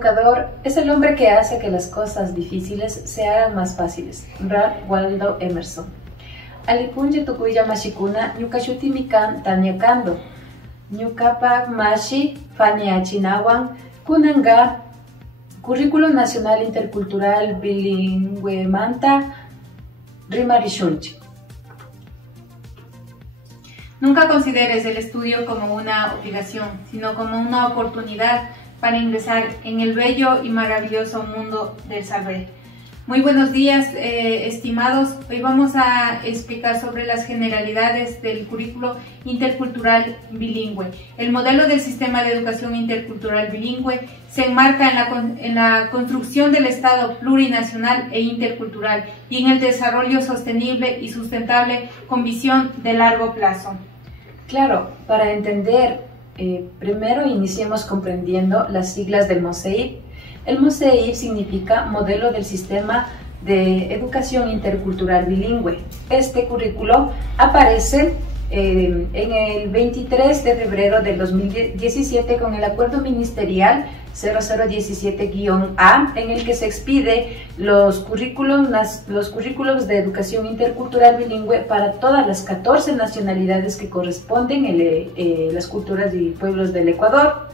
educador es el hombre que hace que las cosas difíciles se hagan más fáciles. Ralph Waldo Emerson. Alipunye tukuya mashikuna ñukashutimi kan Tania Kando. Ñukapak mashi faniachinawan kunanga Currículum Nacional Intercultural Bilingüe Manta Rimarishunchi. Nunca consideres el estudio como una obligación, sino como una oportunidad para ingresar en el bello y maravilloso mundo del saber. Muy buenos días, estimados. Hoy vamos a explicar sobre las generalidades del currículo intercultural bilingüe. El modelo del sistema de educación intercultural bilingüe se enmarca en la construcción del Estado plurinacional e intercultural y en el desarrollo sostenible y sustentable con visión de largo plazo. Claro, para entender, primero iniciemos comprendiendo las siglas del MOSEIB. El MOSEIB significa Modelo del Sistema de Educación Intercultural Bilingüe. Este currículo aparece en el 23 de febrero del 2017 con el Acuerdo Ministerial 0017-A, en el que se expide los currículos de educación intercultural bilingüe para todas las 14 nacionalidades que corresponden las culturas y pueblos del Ecuador.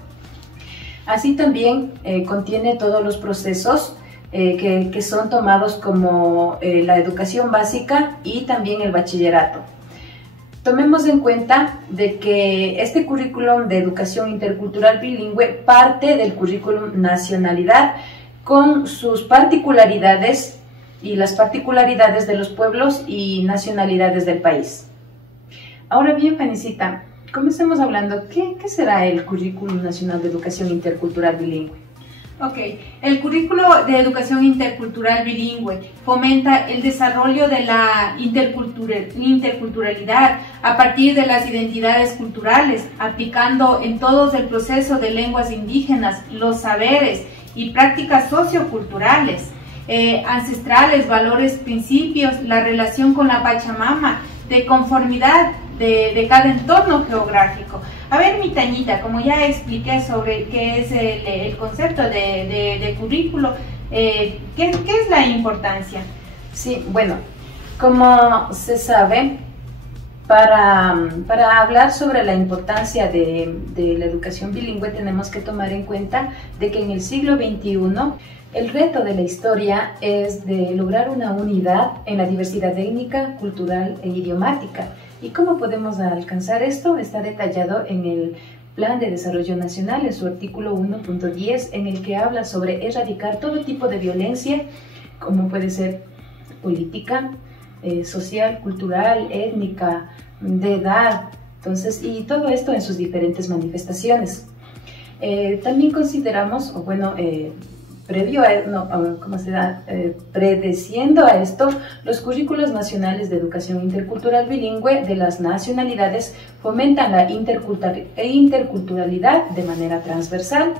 Así también contiene todos los procesos que son tomados como la educación básica y también el bachillerato. Tomemos en cuenta de que este currículum de educación intercultural bilingüe parte del currículum nacionalidad con sus particularidades y las particularidades de los pueblos y nacionalidades del país. Ahora bien, Fanicita, comencemos hablando, ¿qué será el Currículum Nacional de Educación Intercultural Bilingüe? Ok, el currículo de educación intercultural bilingüe fomenta el desarrollo de la interculturalidad a partir de las identidades culturales, aplicando en todos el proceso de lenguas indígenas, los saberes y prácticas socioculturales, ancestrales, valores, principios, la relación con la Pachamama, de conformidad de cada entorno geográfico. A ver, mi Tañita, como ya expliqué sobre qué es el concepto de currículo, ¿qué es la importancia? Sí, bueno, como se sabe, para hablar sobre la importancia de la educación bilingüe tenemos que tomar en cuenta de que en el siglo XXI el reto de la historia es de lograr una unidad en la diversidad étnica, cultural e idiomática. ¿Y cómo podemos alcanzar esto? Está detallado en el Plan de Desarrollo Nacional, en su artículo 1.10, en el que habla sobre erradicar todo tipo de violencia, como puede ser política, social, cultural, étnica, de edad, entonces, y todo esto en sus diferentes manifestaciones. También consideramos, o bueno, predeciendo a esto, los currículos nacionales de educación intercultural bilingüe de las nacionalidades fomentan la interculturalidad de manera transversal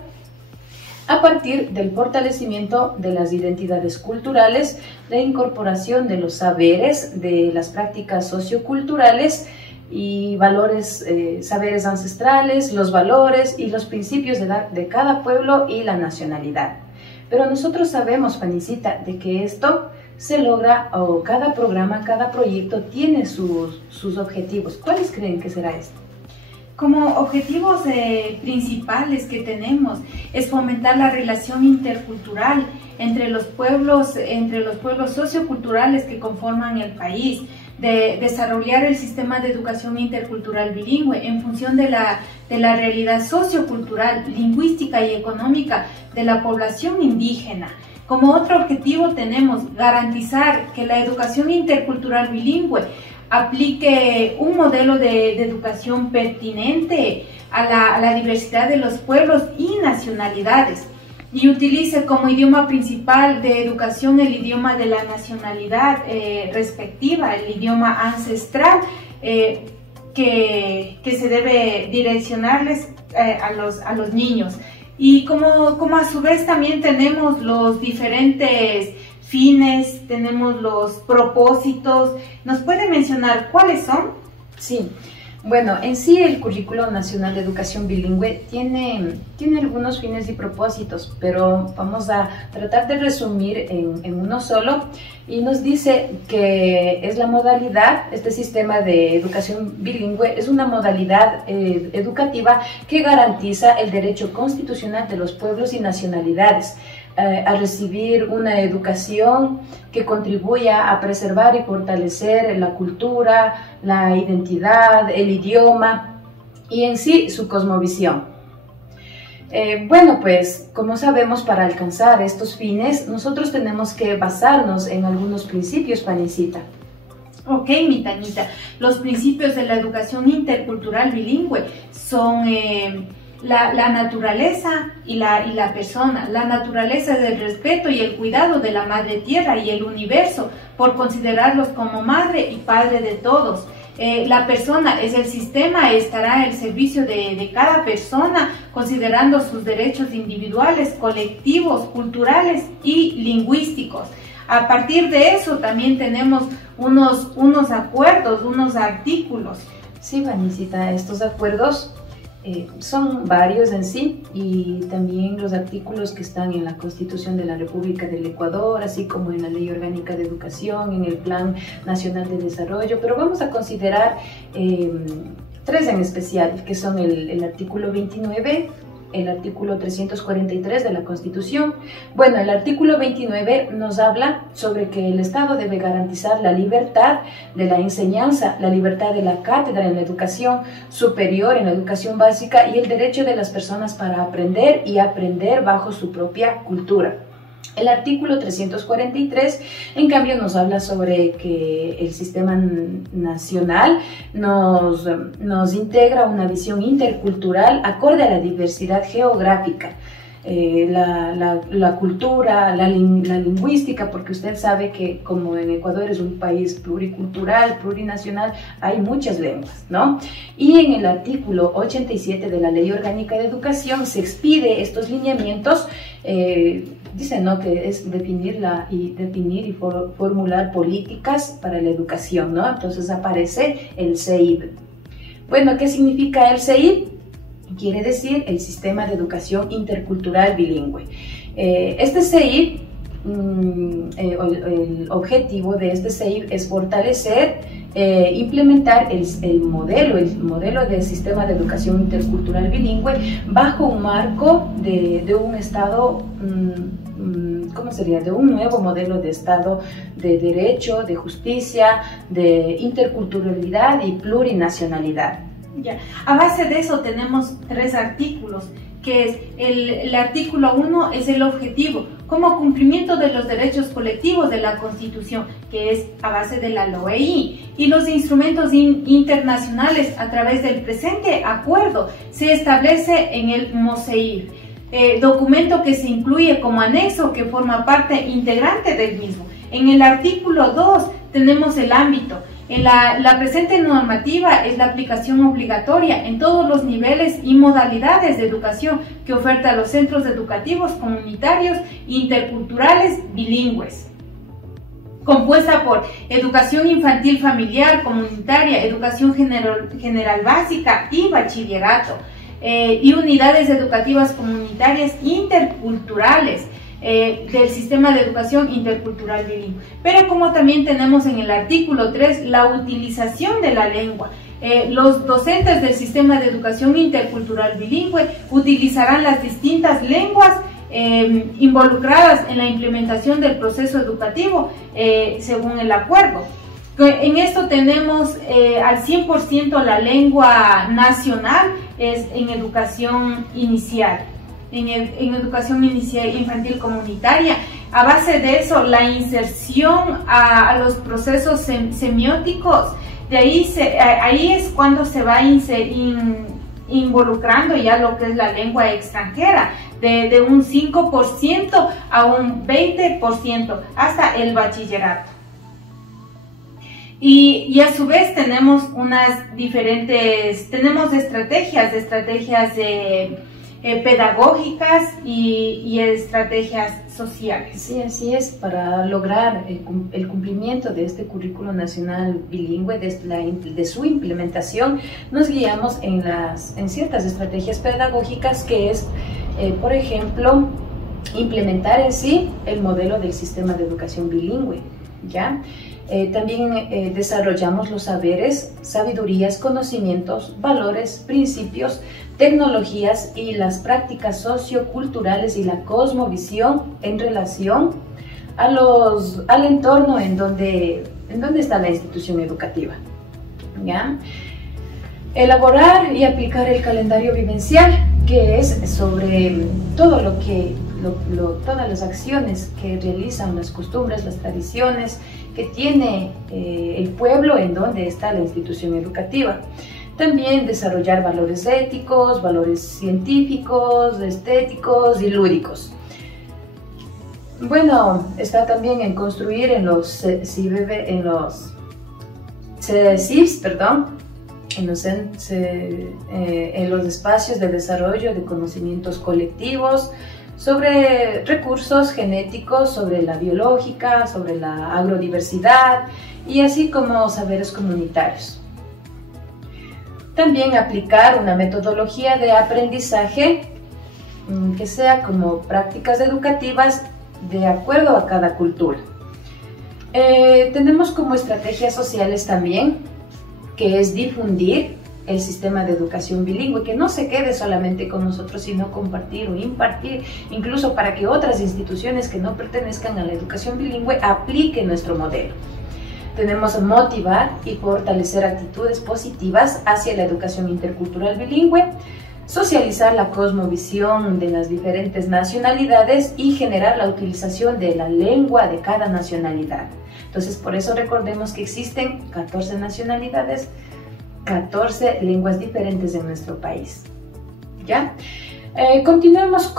a partir del fortalecimiento de las identidades culturales, la incorporación de los saberes, de las prácticas socioculturales y valores, saberes ancestrales, los valores y los principios de cada pueblo y la nacionalidad. Pero nosotros sabemos, Fanicita, de que esto se logra, o cada programa, cada proyecto tiene sus objetivos. ¿Cuáles creen que será esto? Como objetivos principales que tenemos es fomentar la relación intercultural entre los pueblos socioculturales que conforman el país, de desarrollar el sistema de educación intercultural bilingüe en función de la realidad sociocultural, lingüística y económica de la población indígena. Como otro objetivo tenemos garantizar que la educación intercultural bilingüe aplique un modelo de educación pertinente a la diversidad de los pueblos y nacionalidades y utilice como idioma principal de educación el idioma de la nacionalidad respectiva, el idioma ancestral que se debe direccionarles a los niños. Y como a su vez también tenemos los diferentes fines, tenemos los propósitos. ¿Nos puede mencionar cuáles son? Sí, Bueno, en sí el Currículo Nacional de Educación Bilingüe tiene algunos fines y propósitos, pero vamos a tratar de resumir en uno solo, y nos dice que es la modalidad, este sistema de educación bilingüe es una modalidad educativa que garantiza el derecho constitucional de los pueblos y nacionalidades a recibir una educación que contribuya a preservar y fortalecer la cultura, la identidad, el idioma y en sí su cosmovisión. Bueno, pues como sabemos, para alcanzar estos fines nosotros tenemos que basarnos en algunos principios, Panicita. Ok, mi Tanita, los principios de la educación intercultural bilingüe son la naturaleza y la persona. La naturaleza es el respeto y el cuidado de la madre tierra y el universo, por considerarlos como madre y padre de todos. La persona es el sistema, estará al servicio de cada persona, considerando sus derechos individuales, colectivos, culturales y lingüísticos. A partir de eso también tenemos unos acuerdos, unos artículos. Sí, Vanicita, estos acuerdos son varios en sí, y también los artículos que están en la Constitución de la República del Ecuador, así como en la Ley Orgánica de Educación, en el Plan Nacional de Desarrollo, pero vamos a considerar tres en especial, que son el artículo 29, el artículo 343 de la Constitución. Bueno, el artículo 29 nos habla sobre que el Estado debe garantizar la libertad de la enseñanza, la libertad de la cátedra en la educación superior, en la educación básica, y el derecho de las personas para aprender y aprender bajo su propia cultura. El artículo 343, en cambio, nos habla sobre que el sistema nacional nos integra una visión intercultural acorde a la diversidad geográfica, la cultura, la lingüística, porque usted sabe que como en Ecuador es un país pluricultural, plurinacional, hay muchas lenguas, ¿no? Y en el artículo 87 de la Ley Orgánica de Educación se expide estos lineamientos. Dice, ¿no?, que es definir y formular políticas para la educación, ¿no? Entonces aparece el CEIB. Bueno, ¿qué significa el CEIB? Quiere decir el Sistema de Educación Intercultural Bilingüe. Este CEIB, el objetivo de este CEIB es fortalecer, implementar el modelo de sistema de educación intercultural bilingüe bajo un marco de un Estado, ¿cómo sería? De un nuevo modelo de Estado de derecho, de justicia, de interculturalidad y plurinacionalidad. Ya. A base de eso tenemos tres artículos, que es el artículo 1 es el objetivo, como cumplimiento de los derechos colectivos de la Constitución, que es a base de la LOEI, y los instrumentos internacionales a través del presente acuerdo se establece en el MOSEIR, documento que se incluye como anexo que forma parte integrante del mismo. En el artículo 2 tenemos el ámbito. En la presente normativa es la aplicación obligatoria en todos los niveles y modalidades de educación que oferta los centros educativos comunitarios interculturales bilingües, compuesta por educación infantil familiar, comunitaria, educación general básica y bachillerato, y unidades educativas comunitarias interculturales, del sistema de educación intercultural bilingüe. Pero como también tenemos en el artículo 3 la utilización de la lengua. Los docentes del sistema de educación intercultural bilingüe utilizarán las distintas lenguas involucradas en la implementación del proceso educativo según el acuerdo. En esto tenemos al 100% la lengua nacional es en educación inicial. En educación inicial infantil comunitaria. A base de eso, la inserción a los procesos semióticos, de ahí es cuando se va involucrando ya lo que es la lengua extranjera, de un 5% a un 20% hasta el bachillerato. Y a su vez tenemos tenemos estrategias pedagógicas y estrategias sociales. Sí, así es. Para lograr el cumplimiento de este currículo nacional bilingüe, de su implementación, nos guiamos en ciertas estrategias pedagógicas, que es, por ejemplo, implementar en sí el modelo del sistema de educación bilingüe, ¿ya? También desarrollamos los saberes, sabidurías, conocimientos, valores, principios, tecnologías y las prácticas socioculturales y la cosmovisión en relación al entorno en donde está la institución educativa, ¿ya? Elaborar y aplicar el calendario vivencial, que es sobre todo todas las acciones que realizan, las costumbres, las tradiciones que tiene el pueblo en donde está la institución educativa. También desarrollar valores éticos, valores científicos, estéticos y lúdicos. Bueno, está también en construir en los CECIFs, en los espacios de desarrollo de conocimientos colectivos, sobre recursos genéticos, sobre la biológica, sobre la agrodiversidad y así como saberes comunitarios. También aplicar una metodología de aprendizaje que sea como prácticas educativas de acuerdo a cada cultura. Tenemos como estrategias sociales también, que es difundir el sistema de educación bilingüe, que no se quede solamente con nosotros, sino compartir o impartir, incluso para que otras instituciones que no pertenezcan a la educación bilingüe apliquen nuestro modelo. Tenemos motivar y fortalecer actitudes positivas hacia la educación intercultural bilingüe, socializar la cosmovisión de las diferentes nacionalidades y generar la utilización de la lengua de cada nacionalidad. Entonces, por eso recordemos que existen 14 nacionalidades, 14 lenguas diferentes en nuestro país, ¿ya? Continuemos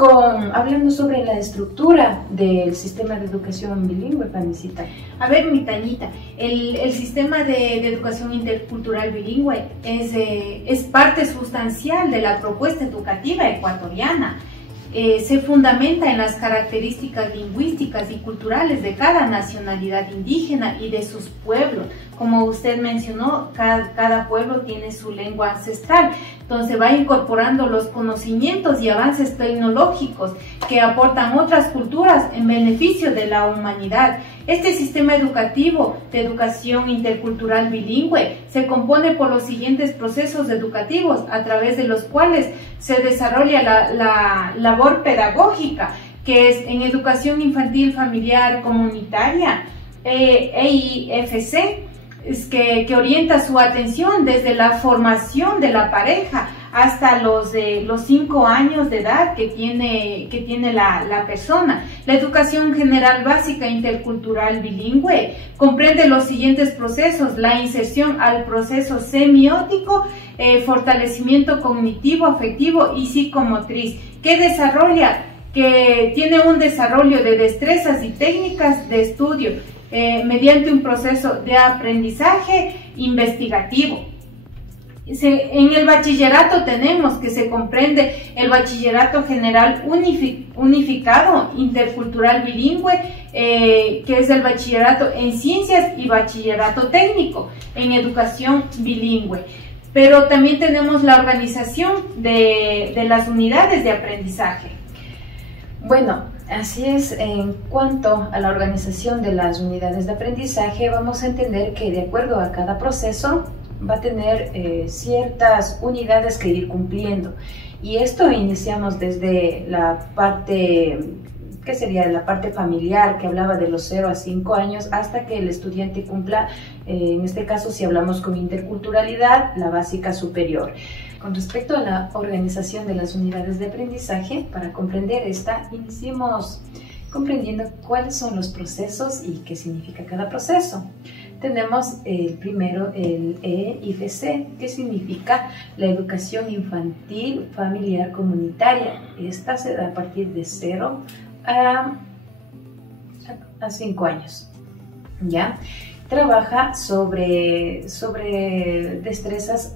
hablando sobre la estructura del sistema de educación bilingüe, Panicita. A ver, mi Tañita, el sistema de educación intercultural bilingüe es parte sustancial de la propuesta educativa ecuatoriana. Se fundamenta en las características lingüísticas y culturales de cada nacionalidad indígena y de sus pueblos. Como usted mencionó, cada pueblo tiene su lengua ancestral, entonces va incorporando los conocimientos y avances tecnológicos que aportan otras culturas en beneficio de la humanidad. Este sistema educativo de educación intercultural bilingüe se compone por los siguientes procesos educativos a través de los cuales se desarrolla la labor pedagógica, que es en educación infantil, familiar, comunitaria, EIFC, que orienta su atención desde la formación de la pareja hasta los 5 años de edad que tiene la persona. La educación general básica intercultural bilingüe comprende los siguientes procesos: la inserción al proceso semiótico, fortalecimiento cognitivo, afectivo y psicomotriz, que tiene un desarrollo de destrezas y técnicas de estudio mediante un proceso de aprendizaje investigativo. En el bachillerato tenemos que se comprende el bachillerato general unificado intercultural bilingüe, que es el bachillerato en ciencias, y bachillerato técnico en educación bilingüe. Pero también tenemos la organización de las unidades de aprendizaje. Bueno, así es. En cuanto a la organización de las unidades de aprendizaje, vamos a entender que de acuerdo a cada proceso va a tener ciertas unidades que ir cumpliendo, y esto iniciamos desde la parte, que sería la parte familiar, que hablaba de los 0 a 5 años, hasta que el estudiante cumpla, en este caso si hablamos con interculturalidad, la básica superior. Con respecto a la organización de las unidades de aprendizaje, para comprender esta, iniciemos comprendiendo cuáles son los procesos y qué significa cada proceso. Tenemos primero el EIFC, que significa la educación infantil familiar comunitaria. Esta se da a partir de 0 a 5 años, ¿ya? trabaja sobre destrezas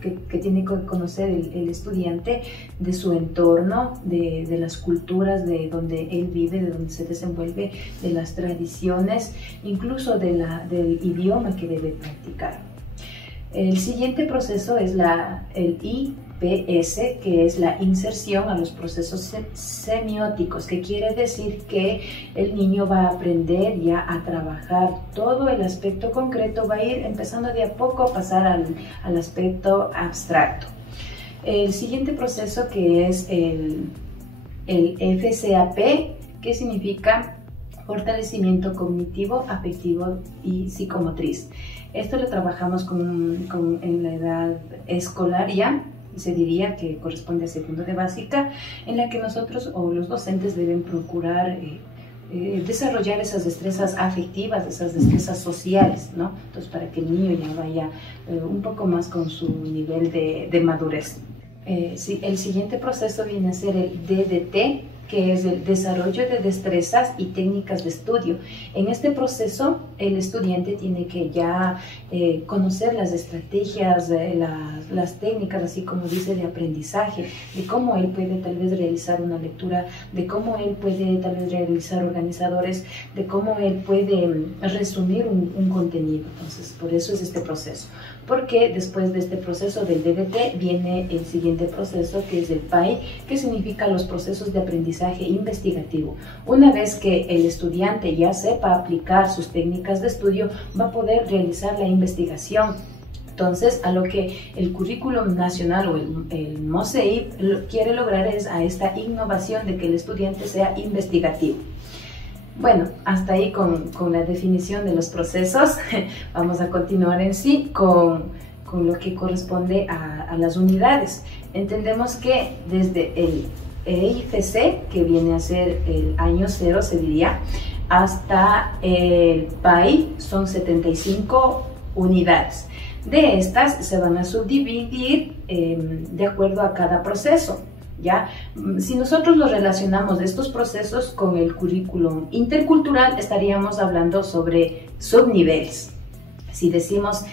que tiene que conocer el estudiante de su entorno, de las culturas de donde él vive, de donde se desenvuelve, de las tradiciones, incluso del idioma que debe practicar. El siguiente proceso es el IPS, que es la inserción a los procesos semióticos, que quiere decir que el niño va a aprender ya a trabajar todo el aspecto concreto, va a ir empezando de a poco a pasar al aspecto abstracto. El siguiente proceso, que es el FCAP, que significa fortalecimiento cognitivo, afectivo y psicomotriz. Esto lo trabajamos en la edad escolar ya, se diría que corresponde a segundo de básica, en la que nosotros o los docentes deben procurar desarrollar esas destrezas afectivas, esas destrezas sociales, ¿no? Entonces, para que el niño ya vaya un poco más con su nivel de madurez. Sí, el siguiente proceso viene a ser el DDT, que es el desarrollo de destrezas y técnicas de estudio. En este proceso, el estudiante tiene que ya conocer las estrategias, las técnicas, así como dice, de aprendizaje, de cómo él puede tal vez realizar una lectura, de cómo él puede tal vez realizar organizadores, de cómo él puede resumir un contenido. Entonces, por eso es este proceso. Porque después de este proceso del DDT viene el siguiente proceso, que es el PAI, que significa los procesos de aprendizaje investigativo. Una vez que el estudiante ya sepa aplicar sus técnicas de estudio, va a poder realizar la investigación. Entonces, a lo que el currículum nacional o el MOSEIP quiere lograr es a esta innovación de que el estudiante sea investigativo. Bueno, hasta ahí con la definición de los procesos. Vamos a continuar en sí con lo que corresponde a las unidades. Entendemos que desde el EIFC, que viene a ser el año 0, se diría, hasta el PAI son 75 unidades. De estas se van a subdividir de acuerdo a cada proceso. ¿Ya? Si nosotros lo relacionamos de estos procesos con el currículum intercultural, estaríamos hablando sobre subniveles. Si decimos,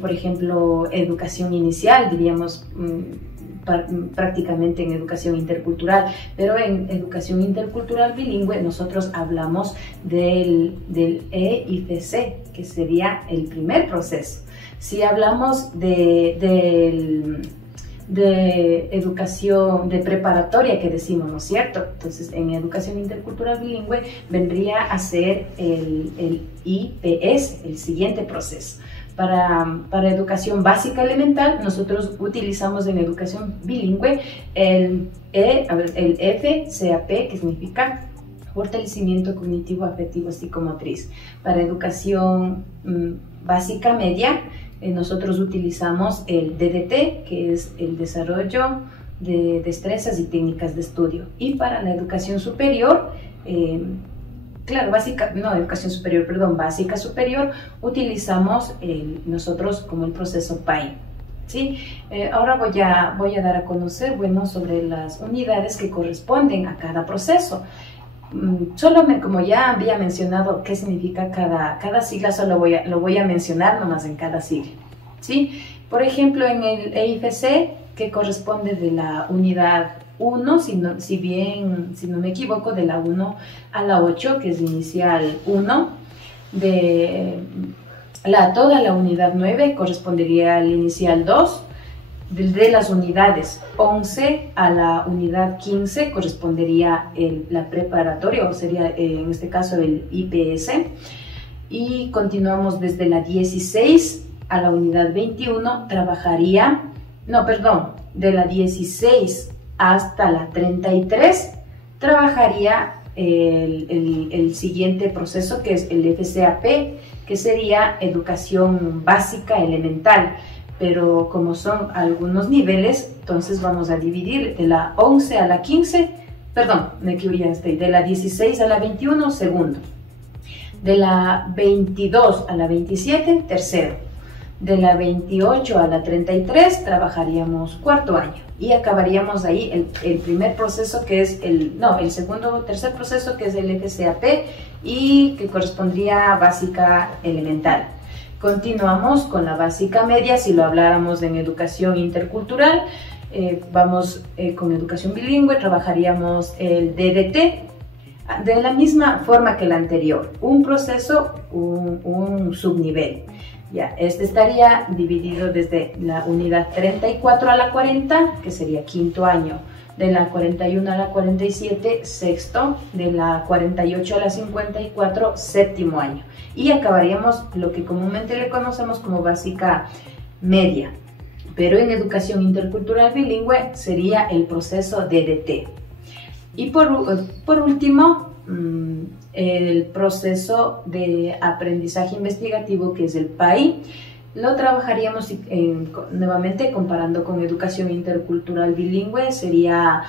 por ejemplo, educación inicial, diríamos prácticamente en educación intercultural, pero en educación intercultural bilingüe nosotros hablamos del EIFC, que sería el primer proceso. Si hablamos de educación de preparatoria, que decimos, ¿no es cierto? Entonces, en educación intercultural bilingüe vendría a ser el IPS, el siguiente proceso. Para educación básica elemental, nosotros utilizamos en educación bilingüe el FCAP, que significa fortalecimiento cognitivo, afectivo, psicomotriz. Para educación básica media, nosotros utilizamos el DDT, que es el desarrollo de destrezas y técnicas de estudio. Y para la educación superior, básica superior, utilizamos nosotros como el proceso PAI. ¿Sí? Ahora voy a dar a conocer, sobre las unidades que corresponden a cada proceso. Como ya había mencionado qué significa cada sigla, lo voy a mencionar nomás en cada sigla, ¿sí? Por ejemplo, en el EIFC, que corresponde de la unidad 1, si no me equivoco, de la 1 a la 8, que es inicial 1, toda la unidad 9 correspondería al inicial 2, de las unidades 11 a la unidad 15 correspondería la preparatoria, o sería en este caso el IPS, y continuamos desde la 16 a la unidad 21, de la 16 hasta la 33 trabajaría el siguiente proceso, que es el FCAP, que sería educación básica elemental. Pero como son algunos niveles, entonces vamos a dividir de la 11 a la 15, de la 16 a la 21, segundo. De la 22 a la 27, tercero. De la 28 a la 33 trabajaríamos cuarto año y acabaríamos ahí el primer proceso que es el segundo o tercer proceso que es el FCAP y que correspondría a básica elemental. Continuamos con la básica media si lo habláramos en educación intercultural. Vamos con educación bilingüe, trabajaríamos el DDT de la misma forma que el anterior, un proceso, un subnivel. Ya, este estaría dividido desde la unidad 34 a la 40, que sería quinto año, de la 41 a la 47, sexto, de la 48 a la 54, séptimo año. Y acabaríamos lo que comúnmente le conocemos como básica media. Pero en educación intercultural bilingüe sería el proceso DDT. Y por último, el proceso de aprendizaje investigativo, que es el PAI, lo trabajaríamos nuevamente comparando con educación intercultural bilingüe, sería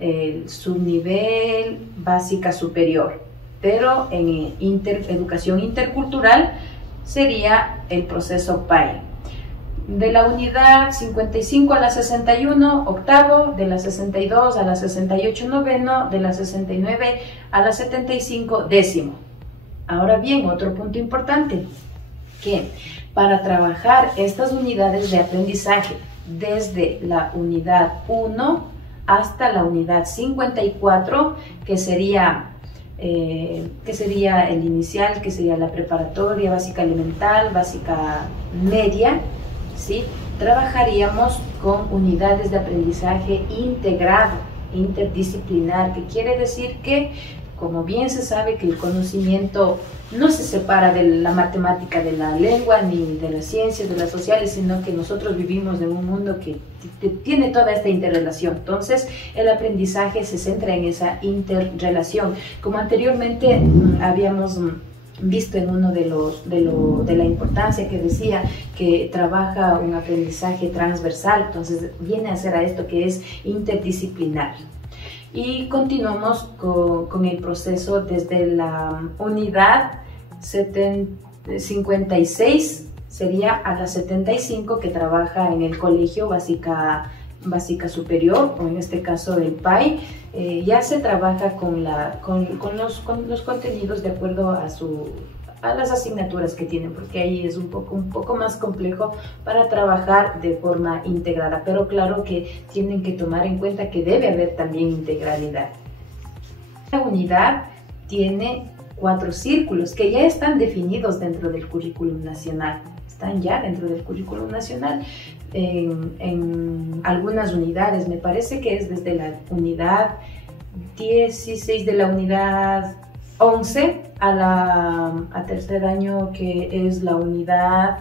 el subnivel básica superior, pero en educación intercultural sería el proceso PAI. De la unidad 55 a la 61, octavo, de la 62 a la 68, noveno, de la 69 a la 75, décimo. Ahora bien, otro punto importante, que para trabajar estas unidades de aprendizaje desde la unidad 1 hasta la unidad 54, que sería el inicial, que sería la preparatoria, básica elemental, básica media, ¿sí? Trabajaríamos con unidades de aprendizaje integrado, interdisciplinar, que quiere decir que, como bien se sabe, que el conocimiento no se separa de la matemática, de la lengua, ni de las ciencias, de las sociales, sino que nosotros vivimos en un mundo que tiene toda esta interrelación. Entonces, el aprendizaje se centra en esa interrelación. Como anteriormente habíamos visto en uno de la importancia que decía que trabaja un aprendizaje transversal, entonces viene a ser a esto que es interdisciplinar. Y continuamos con el proceso desde la unidad 56, sería a la 75, que trabaja en el colegio básica superior, o en este caso el PAI. Ya se trabaja con los contenidos de acuerdo a las asignaturas que tienen, porque ahí es un poco más complejo para trabajar de forma integrada, pero claro que tienen que tomar en cuenta que debe haber también integralidad. La unidad tiene 4 círculos que ya están definidos dentro del currículum nacional. Están ya dentro del currículum nacional en algunas unidades. Me parece que es desde la unidad 16, de la unidad 11 a tercer año, que es la unidad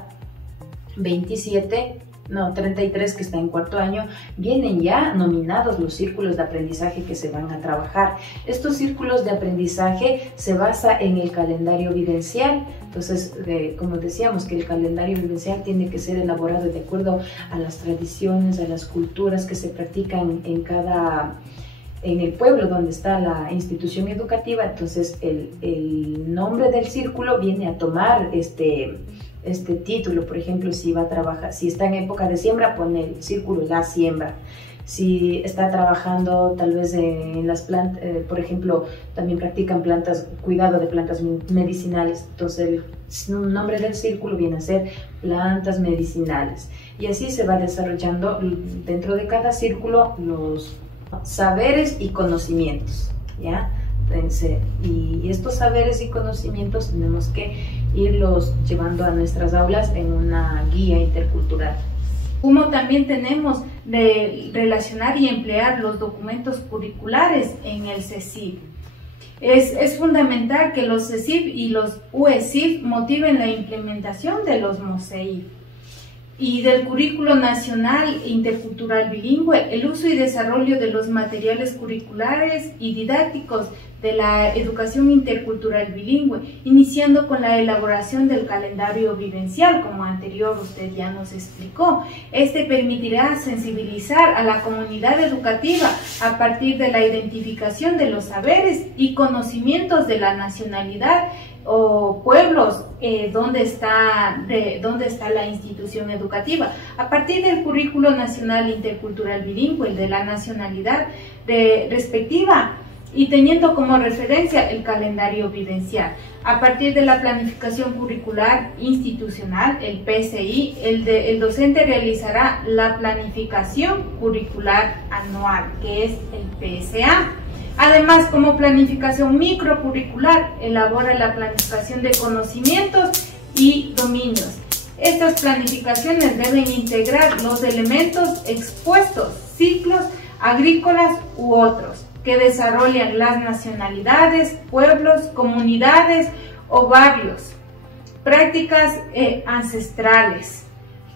33, que está en cuarto año. Vienen ya nominados los círculos de aprendizaje que se van a trabajar. Estos círculos de aprendizaje se basa en el calendario vivencial. Entonces, como decíamos, que el calendario vivencial tiene que ser elaborado de acuerdo a las tradiciones, a las culturas que se practican en el pueblo donde está la institución educativa. Entonces, el nombre del círculo viene a tomar este título. Por ejemplo, si está en época de siembra, pone el círculo La Siembra. Si está trabajando tal vez en las plantas, por ejemplo, también practican cuidado de plantas medicinales, entonces el nombre del círculo viene a ser plantas medicinales. Y así se va desarrollando dentro de cada círculo los saberes y conocimientos, ¿ya? Y estos saberes y conocimientos tenemos que irlos llevando a nuestras aulas en una guía intercultural. Como también tenemos de relacionar y emplear los documentos curriculares en el CECIF. Es fundamental que los CECIF y los UECIF motiven la implementación de los MOCEIF y del currículo nacional intercultural bilingüe, el uso y desarrollo de los materiales curriculares y didácticos de la educación intercultural bilingüe, iniciando con la elaboración del calendario vivencial, como anterior usted ya nos explicó. Este permitirá sensibilizar a la comunidad educativa a partir de la identificación de los saberes y conocimientos de la nacionalidad o pueblos donde está la institución educativa. A partir del currículo nacional intercultural bilingüe de la nacionalidad respectiva y teniendo como referencia el calendario vivencial. A partir de la planificación curricular institucional, el PCI, el docente realizará la planificación curricular anual, que es el PSA. Además, como planificación microcurricular, elabora la planificación de conocimientos y dominios. Estas planificaciones deben integrar los elementos expuestos, ciclos agrícolas u otros, que desarrollan las nacionalidades, pueblos, comunidades o barrios, prácticas ancestrales,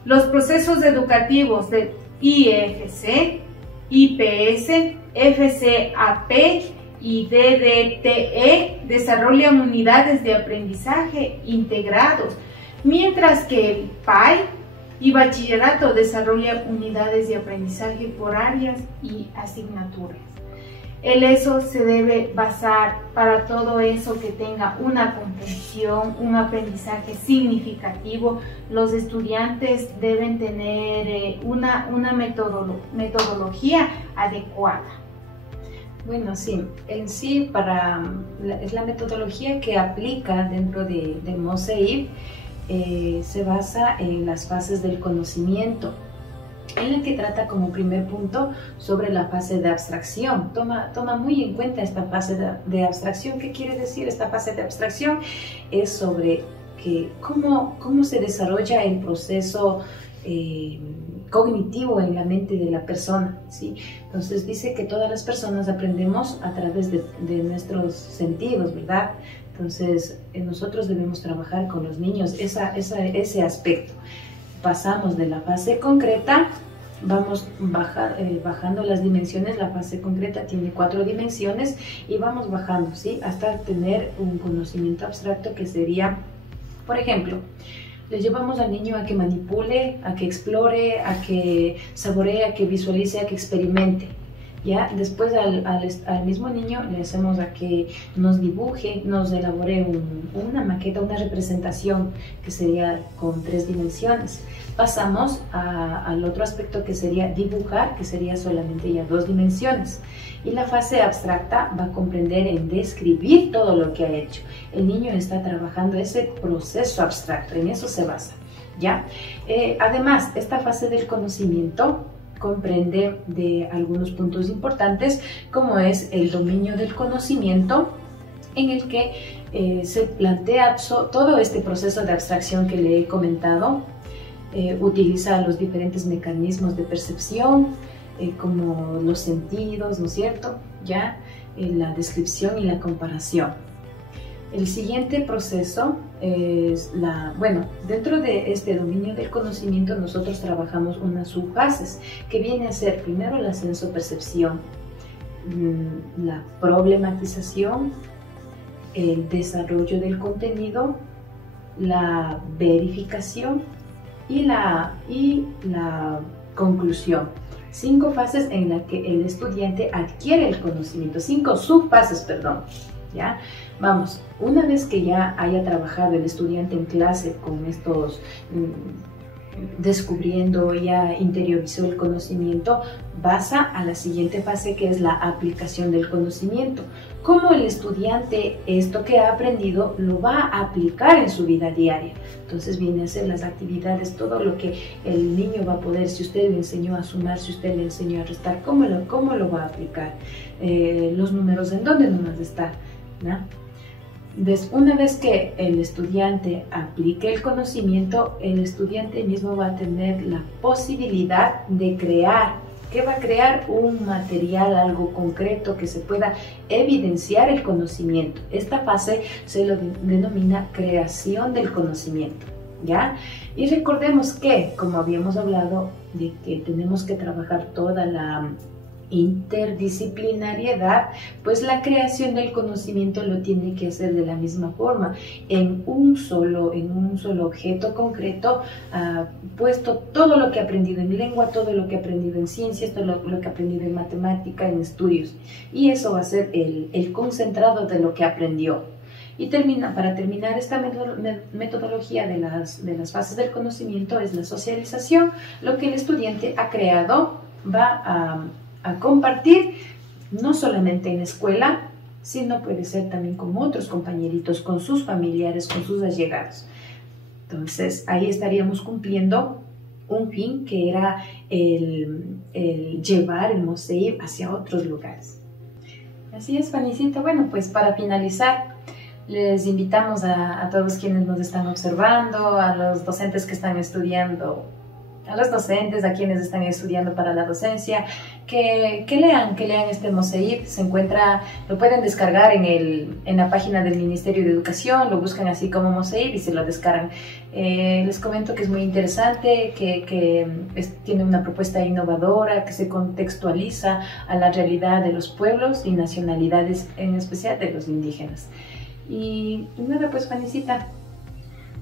los procesos educativos de IFC, IPS, FCAP y DDTE desarrollan unidades de aprendizaje integrados, mientras que el PAI y bachillerato desarrolla unidades de aprendizaje por áreas y asignaturas. El ESO se debe basar para todo eso que tenga una comprensión, un aprendizaje significativo. Los estudiantes deben tener una metodología adecuada. Bueno, sí, en sí es la metodología que aplica dentro de MOSEIP, se basa en las fases del conocimiento, en la que trata como primer punto sobre la fase de abstracción. Toma muy en cuenta esta fase de abstracción. ¿Qué quiere decir esta fase de abstracción? Es sobre cómo se desarrolla el proceso cognitivo en la mente de la persona, ¿sí? Entonces dice que todas las personas aprendemos a través de nuestros sentidos, ¿verdad? Entonces nosotros debemos trabajar con los niños ese aspecto. Pasamos de la fase concreta, vamos bajando las dimensiones. La fase concreta tiene 4 dimensiones y vamos bajando, ¿sí? Hasta tener un conocimiento abstracto que sería, por ejemplo, le llevamos al niño a que manipule, a que explore, a que saboree, a que visualice, a que experimente. ¿Ya? Después al mismo niño le hacemos a que nos dibuje, nos elabore una maqueta, una representación que sería con 3 dimensiones. Pasamos al otro aspecto que sería dibujar, que sería solamente ya 2 dimensiones. Y la fase abstracta va a comprender en describir todo lo que ha hecho. El niño está trabajando ese proceso abstracto, en eso se basa, ¿ya? Además, esta fase del conocimiento comprende de algunos puntos importantes, como es el dominio del conocimiento, en el que se plantea todo este proceso de abstracción que le he comentado. Utiliza los diferentes mecanismos de percepción, como los sentidos, ¿no es cierto? Ya la descripción y la comparación. El siguiente proceso es dentro de este dominio del conocimiento nosotros trabajamos unas subfases que viene a ser primero la sensopercepción, la problematización, el desarrollo del contenido, la verificación y la conclusión. 5 fases en las que el estudiante adquiere el conocimiento, 5 subfases, perdón. ¿Ya? Vamos, una vez que ya haya trabajado el estudiante en clase con estos, descubriendo, ya interiorizó el conocimiento, pasa a la siguiente fase, que es la aplicación del conocimiento. Cómo el estudiante esto que ha aprendido lo va a aplicar en su vida diaria. Entonces viene a ser las actividades, todo lo que el niño va a poder, si usted le enseñó a sumar, si usted le enseñó a restar, cómo lo va a aplicar, los números en dónde no van a estar, ¿no? Una vez que el estudiante aplique el conocimiento, el estudiante mismo va a tener la posibilidad de crear. ¿Qué va a crear? Un material, algo concreto que se pueda evidenciar el conocimiento. Esta fase se lo denomina creación del conocimiento, ¿ya? Y recordemos que, como habíamos hablado, de que tenemos que trabajar toda la interdisciplinariedad, pues la creación del conocimiento lo tiene que hacer de la misma forma, en un solo objeto concreto, puesto todo lo que ha aprendido en lengua, todo lo que ha aprendido en ciencias, todo lo que ha aprendido en matemática, en estudios, y eso va a ser el concentrado de lo que aprendió. Y para terminar esta metodología de las fases del conocimiento es la socialización, lo que el estudiante ha creado va a compartir no solamente en la escuela, sino puede ser también con otros compañeritos, con sus familiares, con sus allegados. Entonces ahí estaríamos cumpliendo un fin que era el llevar el MOSEIB hacia otros lugares. Así es, Fanicita. Bueno, pues para finalizar, les invitamos a todos quienes nos están observando, a los docentes que están estudiando, a los docentes, a quienes están estudiando para la docencia, que lean este MOSEIB. Lo pueden descargar en la página del Ministerio de Educación, lo buscan así como MOSEIB y se lo descargan. Les comento que es muy interesante, que tiene una propuesta innovadora, que se contextualiza a la realidad de los pueblos y nacionalidades, en especial de los indígenas. Y nada, pues, Fanicita.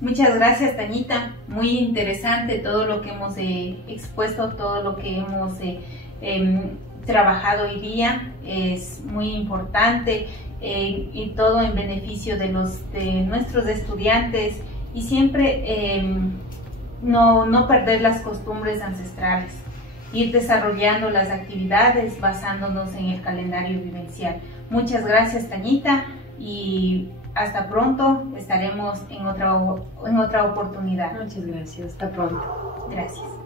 Muchas gracias, Tañita. Muy interesante todo lo que hemos expuesto, todo lo que hemos trabajado hoy día. Es muy importante y todo en beneficio de nuestros estudiantes, y siempre no perder las costumbres ancestrales, ir desarrollando las actividades basándonos en el calendario vivencial. Muchas gracias, Tañita, y hasta pronto. Estaremos en otra oportunidad. Muchas gracias. Hasta pronto. Gracias.